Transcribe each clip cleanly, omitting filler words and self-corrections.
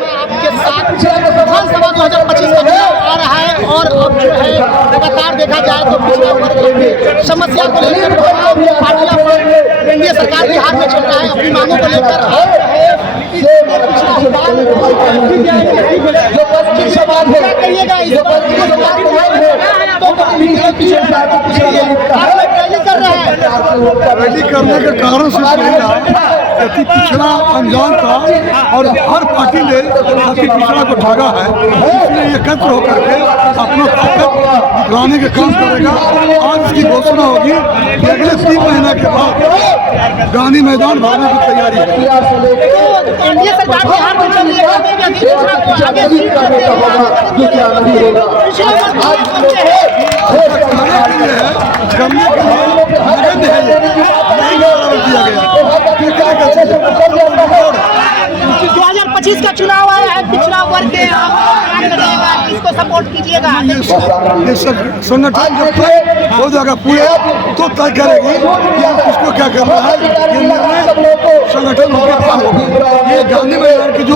मैं आपके साथ विधानसभा 2025 का चुनाव आ रहा है और अब जो है लगातार देखा जाए तो पिछड़ा वर्ग की समस्या को लेकर तमाम पार्टियां पर एनडीए सरकार बिहार में चल रहा है अपनी मांगों को लेकर आप जो है पिछड़ा क्या कहिएगा इस रैली करने के कारण से जाति पिछड़ा अनजान था और हर पार्टी ने जाति पिछड़ा को ठगा है, इसलिए एकत्र होकर के अपना ताकत दिखलाने के काम करेगा। आज इसकी घोषणा होगी कि अगले 3 महीने के बाद गांधी मैदान भागने की तैयारी है। एनडीए सरकार बिहार में चल रही है करने के लिए नगद है, नहीं दिया गया। 2025 का चुनाव आया है, पिछड़ा वर्ग के किसको सपोर्ट कीजिएगा? ये संगठन जब तक हो जाएगा पूरे तो तय करेगी कि आप किसको क्या करना है। ये निर्णय संगठन होकर पास होगा। ये गांधी मैदान की जो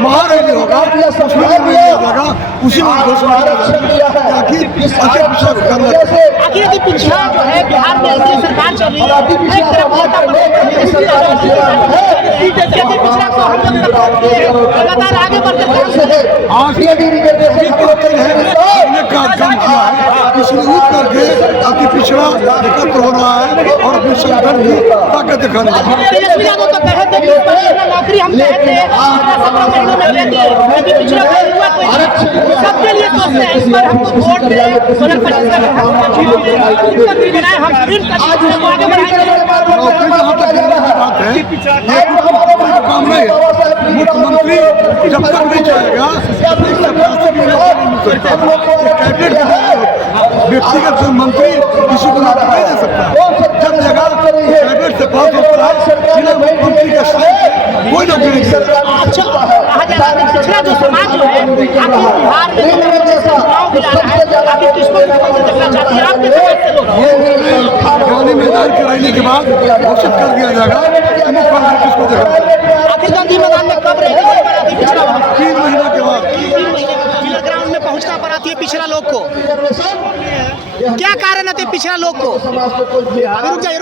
महारैली होगा उसमें निर्णय लिया जाएगा, उसी में घोषणा ताकि आगे पिछड़ा करना है। आखिर यदि पिछड़ा जो है बिहार में एनडीए सरकार चल रही है, एक तरफ पिछड़ा को हम लोग सपोर्ट किए लगातार आगे बढ़कर काम किया है, इसलिए उठ करके अति पिछड़ा एकत्र हो रहा है और अपने संगठन की ताकत दिखाने तेजस्वी यादव तो कहे थे कि नौकरी हम कहते हैं 17 महीनों में दे दिए, यदि पिछड़ा हुआ कोई सबके लिए सोचते हैं इस पर हमको वोट दे 2025 हम फिर आगे बढ़ाएंगे। नौकरी जहाँ तक बात है ये काम नहीं है। मुख्यमंत्री जब तक नहीं जाएगा व्यक्तिगत मंत्री किसी को नौकरी नहीं दे सकता। जब जगह कैबिनेट से पास होता है जिला मुख्यमंत्री का साइन कोई नौकरी नहीं देता। अच्छा कहा जा रहा है पिछड़ा जो समाज जो है आखिर बिहार में चुनाव भी आ रहा है, आखिर किसको देखना चाहते हैं आप? गांधी मैदान की रैली के बाद घोषित कर दिया जाएगा मुख्यमंत्री किसको देगा। आखिर गांधी मैदान में कब रहेगी पिछड़ा? 3 महीने के बाद ग्राउंड में पहुंचना पड़ाती है पिछड़ा लोग को। क्या कारण है पिछड़ा लोग को? रुक जाइए।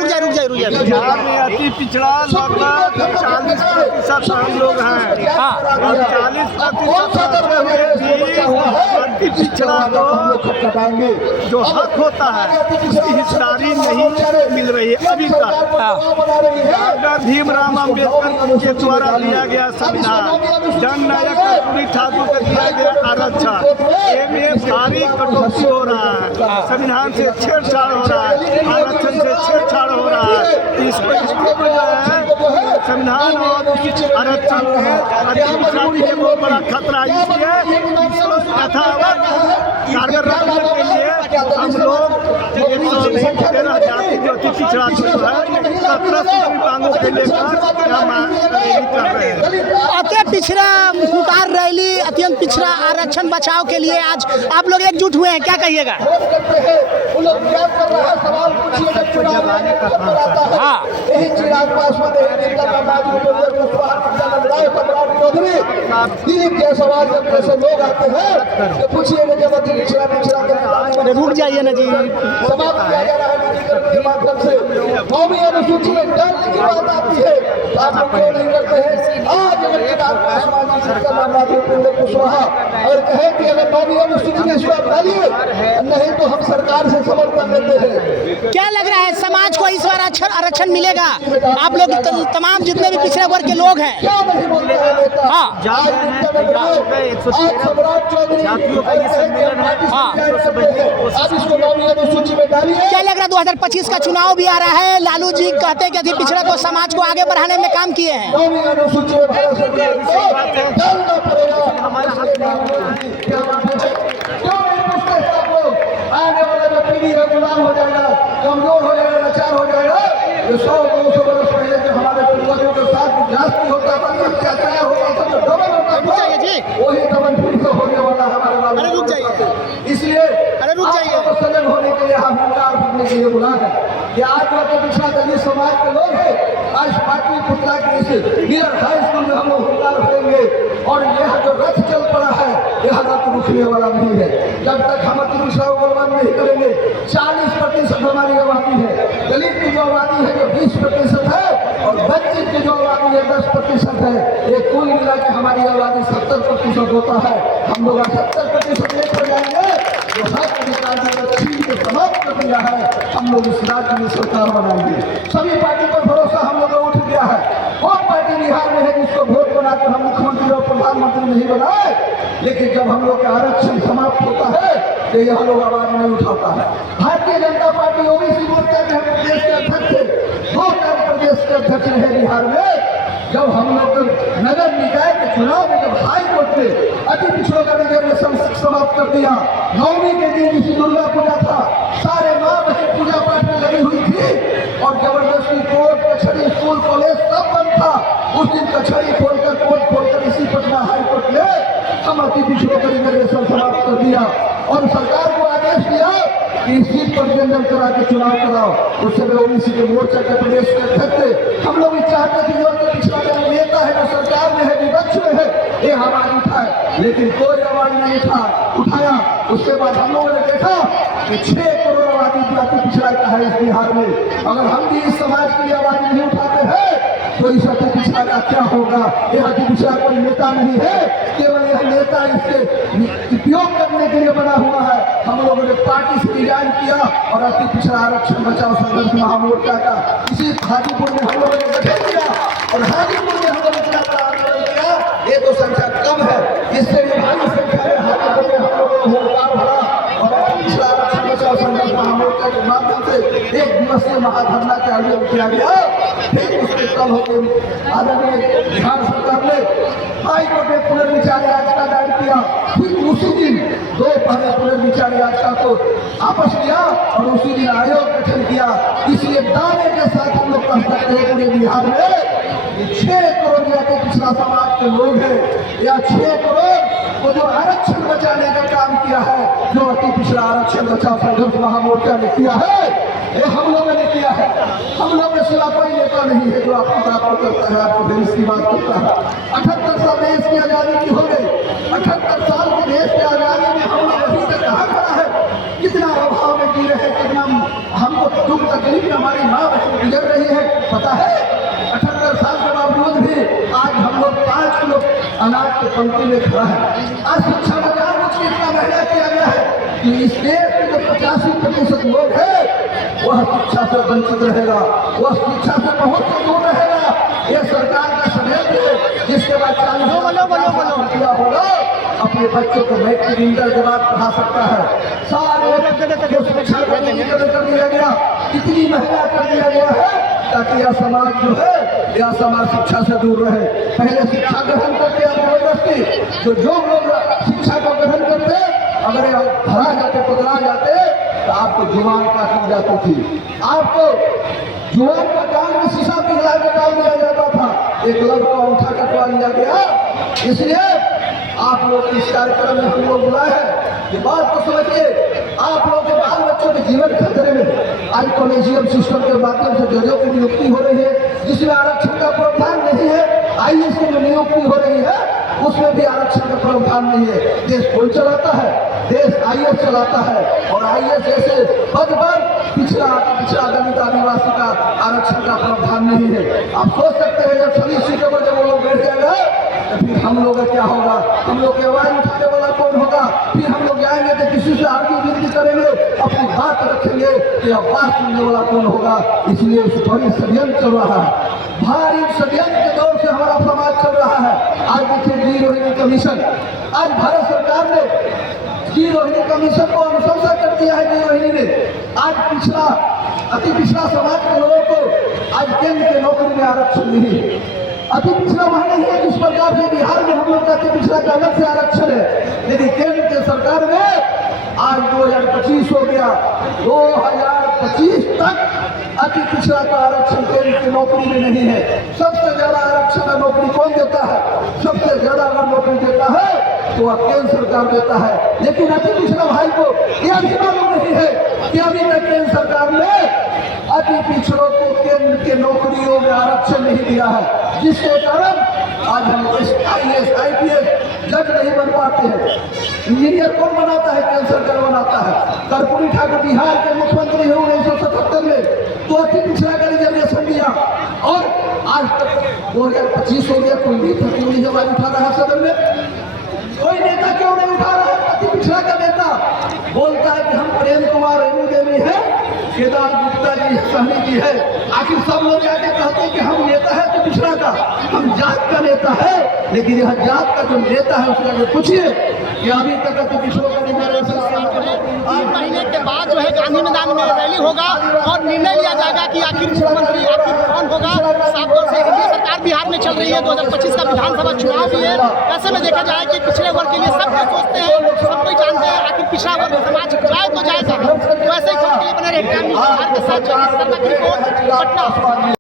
बिहार में अति पिछड़ा लगभग 40% हम लोग हैं। और 40% अति पिछड़ा को जो हक होता है उसकी हिस्सेदारी नहीं मिल रही है अभी तक। डॉक्टर भीमराव अम्बेडकर के द्वारा दिया गया संविधान, जननायक कर्पूरी ठाकुर को दिया गया आरक्षण, में भारी कटौती हो रहा है, संविधान से छेड़छाड़ हो रहा है, आरक्षण से छेड़छाड़ हो रहा है। इसको जो है संविधान और आरक्षण के बहुत बड़ा खतरा है। इसलिए यथावत कारगर रखने के लिए हम लोग 13 जाति जो अति पिछड़ा जो है 17 विभागों के लेकर कर रहे हैं। अति पिछड़ा हुंकार रैली अत्यंत पिछड़ा आरक्षण बचाव के लिए आज आप लोग एकजुट हुए हैं, क्या कहिएगा? हाँ रुक जाइए ना जी। कौमी अनुसूची में डालने की बात आती है आप लोग क्यों नहीं करते हैं? आज कुशवाहा और कहे कि अगर कौमी अनुसूची में इसको डालिए नहीं तो हम सरकार से समर्थन लेते हैं। क्या लग रहा है समाज को इस बार आरक्षण मिलेगा? आप लोग तमाम जितने भी पिछड़े वर्ग के लोग हैं क्या लग रहा है 2025 का चुनाव भी आ रहा है, लालू जी कहते हैं कि पिछड़ा को समाज को आगे बढ़ाने में काम किए हैं। आने वाला जो पीढ़ी है गुलाम हो जाएगा, कमजोर हो जाएगा, लाचार हो जाएगा। 100-200 वर्ष पहले जो हमारे पूर्वजों के साथ जाति होता था, अत्याचार होता था, डबल होता था, वही डबल फिर से होने वाला हमारे। अरे रुक जाइए, इसलिए अरे रुक जाइए, सजग होने के लिए हम हुंकार भरने के लिए बुला है कि आज जो पिछड़ा दलित समाज के लोग हैं आज पाटलिपुत्रा के इस गिरर हाई स्कूल में हम लोग हुंकार भरेंगे और यह जो रथ चल पड़ा है यह रथ रुकने वाला नहीं है। जब तक हम अति पिछड़ा को बर्बाद नहीं करेंगे। 40% हमारी आबादी है, दलित की जो आबादी है जो 20% है और वंचित की जो आबादी है 10% है। ये कुल मिला के हमारी आबादी 70% होता है। हम लोग 70% लेकर जाएंगे जो हक अधिकारी को छीन के समाप्त कर दिया है। हम लोग इस राज्य में सरकार बनाएंगे। सभी पार्टी पर भरोसा हम लोग उठ गया है। कौन पार्टी बिहार में है जिसको वोट बनाकर हम मुख्यमंत्री और प्रधानमंत्री नहीं बनाए? लेकिन जब हम लोग का आरक्षण समाप्त होता है तो यह लोग आवाज नहीं उठाता है। भारतीय जनता पार्टी ओबीसी मोर्चा के प्रदेश के अध्यक्ष थे, 2 टाइम प्रदेश के अध्यक्ष रहे बिहार में। जब हम लोग नगर निकाय के चुनाव में जब हाई कोर्ट ने अति पिछड़ों का रिजर्वेशन समाप्त कर दिया, नवमी के दिन जिस दुर्गा पूजा था, सारे माँ बहन पूजा पाठ में लगी हुई थी और जबरदस्ती कोर्ट कचहरी स्कूल कॉलेज सब बंद था। उस दिन कचहरी खोलकर कोर्ट खोलकर इसी पटना हाई कोर्ट ने हम अति पिछड़ों का रिजर्वेशन समाप्त कर दिया और सरकार को आदेश दिया कि इस सीट पर जनरल करा के चुनाव कराओ। उस समय ओबीसी के मोर्चा के प्रदेश के अध्यक्ष हम लोग चाहते थे जो पिछड़ा नेता है जो सरकार में है विपक्ष में है ये आवाज उठाए, लेकिन कोई आवाज नहीं उठाया। उसके बाद हम लोगों ने देखा कि 6 करोड़ आबादी अति पिछड़ा का है इस बिहार में। अगर हम भी इस समाज के लिए आवाज नहीं उठाते हैं तो इस अति पिछड़ा का क्या होगा? यह अति पिछड़ा कोई नेता नहीं है, केवल यह नेता इसके उपयोग करने के लिए बना हुआ है। हम लोगों ने पार्टी से डिजाइन किया और अति पिछड़ा आरक्षण बचाओ संघर्ष महामोर्चा का इसी हाजीपुर में हम लोगों ने गठन किया और हाजीपुर में हम लोग इतना बड़ा आंदोलन किया। ये तो संख्या कम है, इससे भी भारी संख्या में हाजीपुर में हम लोगों ने हुंकार भरा और अति पिछड़ा आरक्षण बचाओ संघर्ष महामोर्चा के माध्यम से 1 दिवसीय महाधरना का आयोजन किया गया। फिर उसके कल होकर आदरणीय बिहार सरकार ने हाई कोर्ट में पुनर्विचार याचिका दायर किया। फिर उसी दिन 2 पहले पुनर्विचार याचिका को वापस लिया और उसी दिन आयोग गठन किया। इसलिए दावे के साथ हम लोग कह सकते हैं पूरे बिहार में 6 करोड़ जाके पिछड़ा समाज के लोग हैं या 6 करोड़ को जो आरक्षण बचाने का काम किया है, जो अति पिछड़ा आरक्षण बचाओ संघर्ष महामोर्चा ने किया है, ये हम लोगों ने किया है। हम लोग के सिवा कोई नेता नहीं है जो आपकी बात को करता है, आपको देश की बात करता है। 78 साल देश की आज़ादी की हो गई। 78 साल के देश की आज़ादी में हम लोग अभी तक कहाँ खड़ा है? कितना अभाव में जी रहे, कितना हमको दुख तकलीफ में हमारी माँ बहन गुजर रही है, पता है? 78 साल के बावजूद भी आज हम लोग 5 किलो अनाज के पंक्ति में खड़ा है। आज शिक्षा में जानबूझ के इतना मेहनत किया गया है कि इस देश के जो 85% लोग हैं वह शिक्षा से वंचित रहेगा, वह शिक्षा से बहुत से दूर रहेगा। यह सरकार का षड्यंत्र है जिसके बाद 40 होगा अपने बच्चों को मैट्रिक इंटर के बाद पढ़ा सकता है। सारे शिक्षा को कर दिया गया, कितनी महंगा कर दिया गया है ताकि यह समाज जो है यह समाज शिक्षा से दूर रहे। पहले शिक्षा ग्रहण करते जबरदस्ती जो लोग शिक्षा को ग्रहण करते अगर भरा जाते पकड़ा जाते तो आपको जुबान काटी जाती थी, आपको जुबान का कान में शीशा पिघला के डाल दिया जाता था। एक लड़का उठा कटवा लिया गया। इसलिए आप लोग इस कार्यक्रम में हम लोग बुलाए हैं। ये बात को समझिए, आप लोग के बाल बच्चों के जीवन खतरे में। आज कॉलेजियम सिस्टम के माध्यम से जजों की नियुक्ति हो रही है जिसमें आरक्षण का प्रावधान नहीं है। IAS की जो नियुक्ति हो रही है उसमें भी आरक्षण का प्रावधान नहीं है। देश कौन चलाता है? देश IAS चलाता है और IAS जैसे पद पर पिछड़ा दलित आदिवासी का आरक्षण का प्रावधान नहीं है। आप सोच सकते हैं जब सभी सीटों पर जब वो लोग बैठ जाएगा तो फिर हम लोग का क्या होगा? हम लोग की आवाज उठाने वाला कौन होगा? फिर हम लोग जाएंगे तो किसी से आर्थिक विनती करेंगे, अपनी बात रखेंगे कि आवाज सुनने वाला कौन होगा? इसलिए इस बड़ी षड्यंत्र चल रहा है, भारी षड्यंत्र के दौर से हमारा समाज चल रहा है। आज देखिए जी रोहिणी कमीशन, आज भारत सरकार ने जी रोहिणी कमीशन को अनुशंसा कर दिया है। जी रोहिणी ने आज अति पिछड़ा समाज के लोगों को आज केंद्र की नौकरी में आरक्षण नहीं है। अति पिछड़ा वहाँ नहीं है जिस प्रकार से बिहार में हम लोग का अति पिछड़ा का अलग से आरक्षण है, लेकिन केंद्र के सरकार में आज 2025 हो गया, 2025 तक अति पिछड़ा का आरक्षण केंद्र की नौकरी में नहीं है। सबसे ज्यादा आरक्षण नौकरी कौन देता है? सबसे ज्यादा अगर नौकरी देता है तो वह केंद्र सरकार देता है। लेकिन अति पिछड़ा भाई को यह भी मालूम नहीं है कि अभी तक केंद्र सरकार ने अति पिछड़ों को केंद्र के नौकरियों में आरक्षण नहीं दिया है, जिसके कारण आज हम IAS IPS जज नहीं बन पाते हैं। इंजीनियर कौन बनाता है? केंद्र सरकार बनाता है। कर्पूरी ठाकुर बिहार के मुख्यमंत्री हुए 1977 में, तो अति पिछड़ा का रिजर्वेशन दिया और आज तक 2025 हो गया, कोई नेता क्यों नहीं आवाज उठा रहा है सदन में? कोई नेता क्यों नहीं उठा रहा है? अति पिछड़ा का नेता बोलता है कि हम प्रेम कुमार रेणु देवी है, केदार गुप्ता जी सहनी जी है। आखिर सब लोग आके कहते हैं कि हम नेता है तो पिछड़ा का, हम जात का नेता है, लेकिन यह जात का जो नेता है उसके आगे पूछिए कि अभी तक अति पिछड़ों का रिजर्वेशन 3 महीने के बाद जो है गांधी मैदान में रैली होगा और निर्णय लिया जाएगा कि आखिर मुख्यमंत्री आखिर कौन होगा। साफ तौर से एनडीए सरकार बिहार में चल रही है, 2025 का विधानसभा चुनाव भी है। ऐसे में देखा जाए कि पिछड़े वर्ग के लिए सब कुछ सोचते हैं, सब कोई जानते हैं आखिर पिछड़ा वर्ग समाज जाए तो जाए कहाँ। तो ऐसे ही खबर के लिए बने रहे बिहार के साथ जगदीश शर्मा की रिपोर्ट पटना।